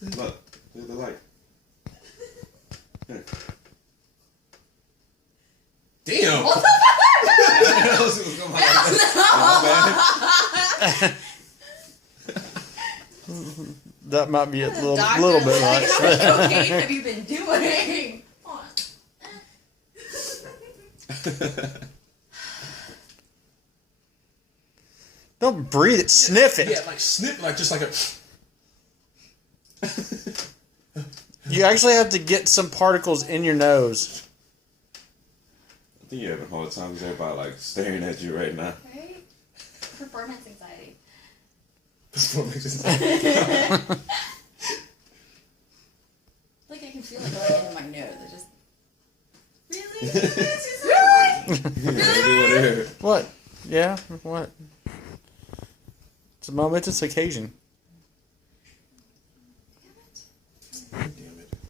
Look at the light. Here. Damn. What the That might be a little Doctor, bit like, much. how much cocaine have you been doing? Don't breathe it. Sniff it. Yeah, like snip, like just like a. You actually have to get some particles in your nose. I think you're having a hard time because everybody like staring at you right now. Right? Performance anxiety. Like I can feel it going into my nose. I just. Really? What? Yeah? What? It's a momentous occasion.